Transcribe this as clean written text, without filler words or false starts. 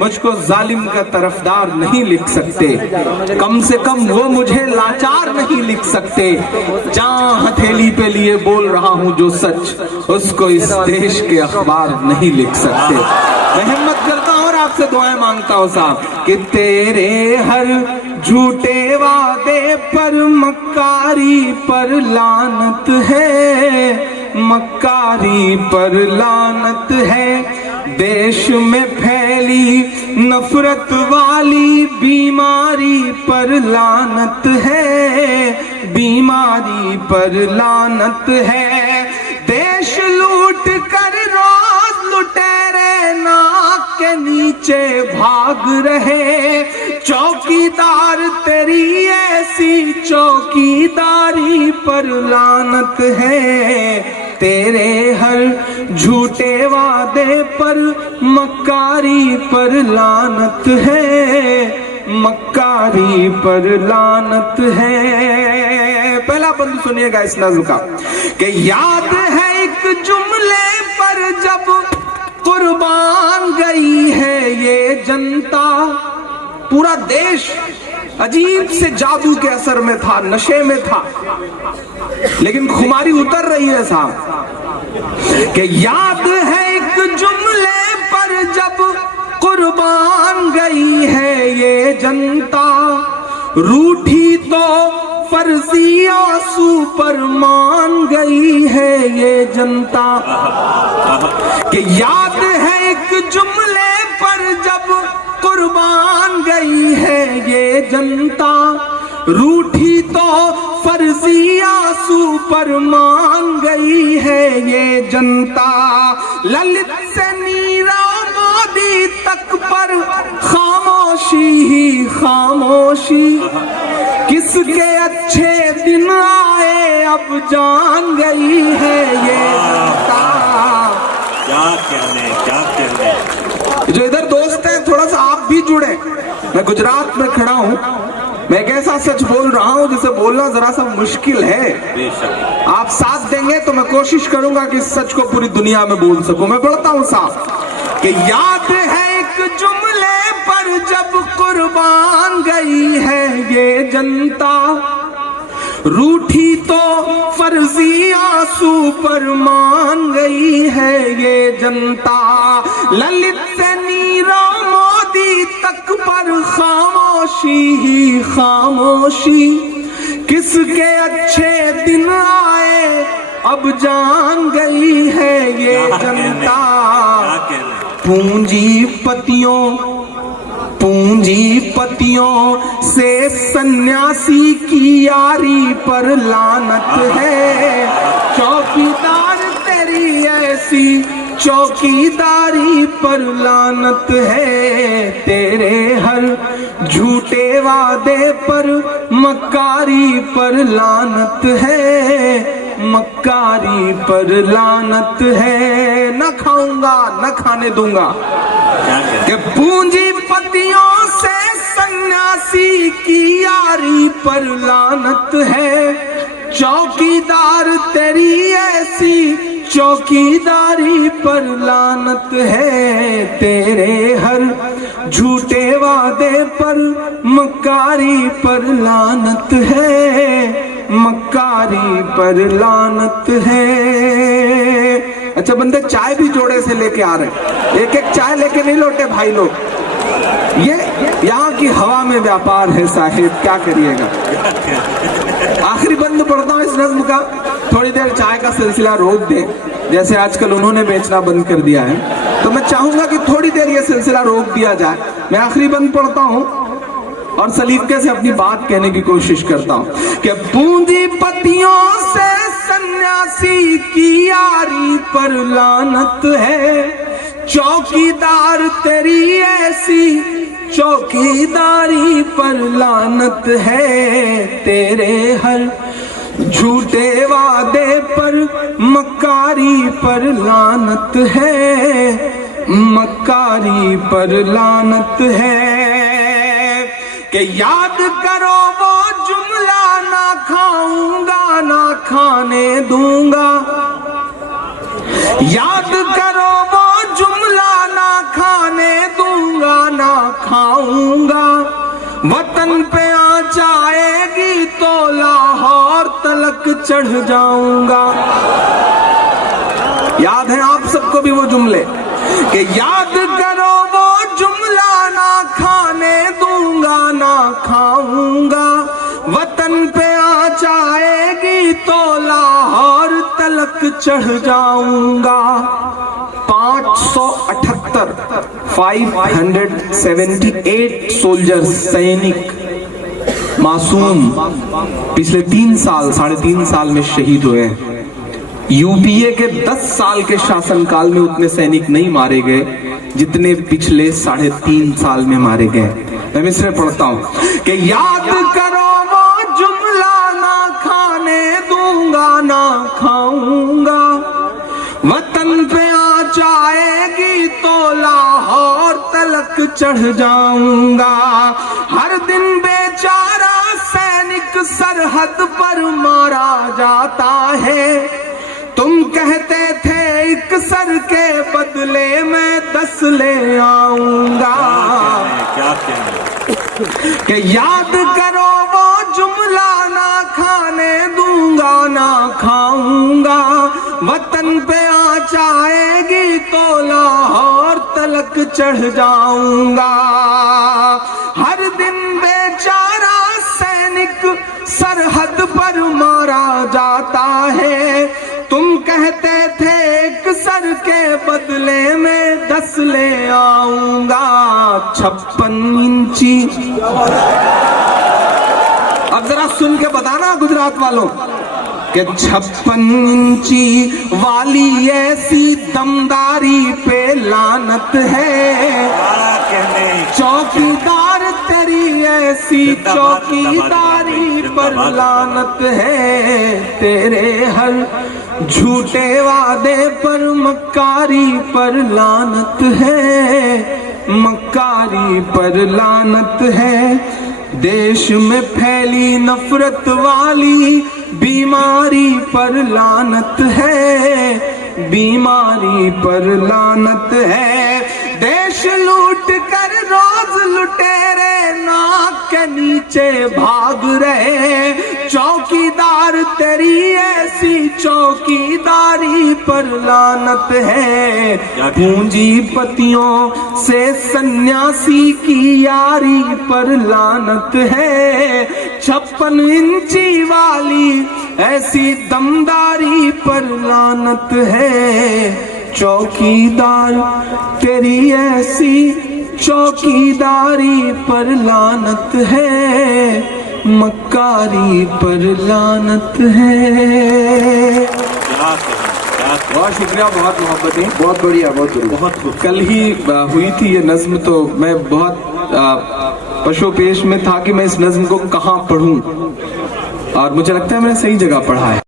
मुझको जालिम का तरफदार नहीं लिख सकते, कम से कम वो मुझे लाचार नहीं लिख सकते। जहां हथेली पे लिए बोल रहा हूं जो सच, उसको इस देश के अखबार नहीं लिख सकते। मैं हिम्मत करता हूं और आपसे दुआएं मांगता हूं साहब कि तेरे हर झूठे वादे पर मक्कारी पर लानत है, मक्कारी पर लानत है। देश में फैली नफरत वाली बीमारी पर लानत है, बीमारी पर लानत है। देश लूट कर रोज लुटेरे नाक के नीचे भाग रहे, चौकीदार तेरी ऐसी चौकीदारी पर लानत है। तेरे हर झूठे वादे पर मक्कारी पर लानत है, मक्कारी पर लानत है। पहला बंद सुनिएगा इस नज़्म का कि याद है एक जुमले पर जब कुर्बान गई है ये जनता। पूरा देश अजीब से जादू के असर में था, नशे में था, लेकिन खुमारी उतर रही है साहब कि याद है एक जुमले पर जब कुर्बान गई है ये जनता। रूठी तो फर्जी आंसू पर मान गई है ये जनता। कि याद है एक जुमले पर जब कुर्बान गई है ये जनता। रूठी तो फर्जी आंसू पर मान गई है ये जनता। ललित से नीरव मोदी तक पर खामोशी ही खामोशी। किसके अच्छे दिन आए अब जान गई है ये जनता। क्या कहने, क्या कहने। जो इधर दोस्त हैं थोड़ा सा आप भी जुड़े। मैं गुजरात में खड़ा हूँ, मैं एक ऐसा सच बोल रहा हूँ जिसे बोलना जरा सा मुश्किल है। आप साथ देंगे तो मैं कोशिश करूंगा कि इस सच को पूरी दुनिया में बोल सकूं। मैं पढ़ता हूँ साफ कि याद है एक जुमले पर जब कुर्बान गई है ये जनता। रूठी तो फर्जी आंसू पर मान गई है ये जनता। ललित से नीरव मोदी तक पर खामोशी ही खामोशी। किसके अच्छे दिन आए अब जान गई है ये जनता। पूंजीपतियों से सन्यासी की यारी पर लानत है। चौकीदार तेरी ऐसी चौकीदारी पर लानत है। तेरे हर झूठे वादे पर मक्कारी पर लानत है, मक्कारी पर लानत है। न खाऊंगा न खाने दूंगा कि पूंजीपतियों से सन्यासी की यारी पर लानत है। चौकीदार तेरी ऐसी चौकीदारी पर लानत है। तेरे हर झूठे वादे पर मक्कारी पर लानत है, मक्कारी पर लानत है। अच्छा बंदे चाय भी जोड़े से लेके आ रहे, एक एक चाय लेके नहीं लौटे भाई लोग। ये यहाँ की हवा में व्यापार है साहिब, क्या करिएगा। आखिरी बंद पढ़ता हूँ इस नज्म का। थोड़ी देर चाय का सिलसिला रोक दे, जैसे आजकल उन्होंने बेचना बंद कर दिया है, तो मैं चाहूंगा कि थोड़ी देर ये सिलसिला रोक दिया जाए। मैं आखिरी बंद पढ़ता हूँ और सलीके से अपनी बात कहने की कोशिश करता हूँ कि पूंजीपतियों से सन्यासी की यारी पर लानत है। चौकीदार तेरी ऐसी चौकीदारी पर लानत है। तेरे हर झूठे वादे पर मक्कारी पर लानत है, मक्कारी पर लानत है। कि याद करो वो जुमला ना खाऊंगा ना खाने दूंगा। याद करो वो जुमला ना खाने दूंगा ना खाऊंगा, वतन पे आँच आएगी तो लाहौर तलक चढ़ जाऊंगा। याद है आप सबको भी वो जुमले कि याद करो वो जुमला, ना खाने दूंगा ना खाऊंगा, वतन पे आँच आएगी तो लाहौर तलक चढ़ जाऊंगा। 578 सोल्जर्स, सैनिक मासूम पिछले 3 साल 3.5 साल में शहीद हुए हैं। यूपीए के 10 साल के शासनकाल में उतने सैनिक नहीं मारे गए जितने पिछले 3.5 साल में मारे गए। मैं मिसरे पढ़ता हूं कि याद करो वो जुमला, ना खाने दूंगा ना खाऊंगा, वतन पे आँच आएगी तो लाहौर तलक चढ़ जाऊंगा। हर दिन बेचारा सैनिक सरहद पर मारा जाता है, तुम कहते थे एक सर के बदले में 10 ले आऊंगा। क्या कहने कि याद करो वो जुमला, ना खाने दूंगा ना खाऊंगा, वतन पे आँच आएगी तो लाहौर तलक चढ़ जाऊंगा। हर दिन बेचारा सैनिक सरहद पर मारा जाता है, तुम कहते थे एक सर के बदले में 10 ले आऊंगा। 56 इंची, अब जरा सुन के बताना गुजरात वालों कि 56 इंची वाली ऐसी दमदारी पे लानत है, चौकीदार तेरी ऐसी चौकीदारी पर लानत है, तेरे हर झूठे वादे पर मक्कारी पर लानत है, मक्कारी पर लानत है। देश में फैली नफरत वाली बीमारी पर लानत है, बीमारी पर लानत है। देश लूट कर रोज लुटेरे नाक के नीचे भाग रहे, चौकीदार तेरी ऐसी चौकीदारी पर लानत है। पूंजीपतियों से सन्यासी की यारी पर लानत है, 56 इंची वाली ऐसी दमदारी पर लानत है। चौकीदार तेरी ऐसी चौकीदारी पर लानत है, मक्कारी पर लानत है। बहुत शुक्रिया, बहुत मोहब्बतें, बहुत बढ़िया, बहुत खूब। कल ही हुई थी ये नज्म, तो मैं बहुत पशोपेश में था कि मैं इस नज्म को कहाँ पढ़ूं, और मुझे लगता है मैंने सही जगह पढ़ा है।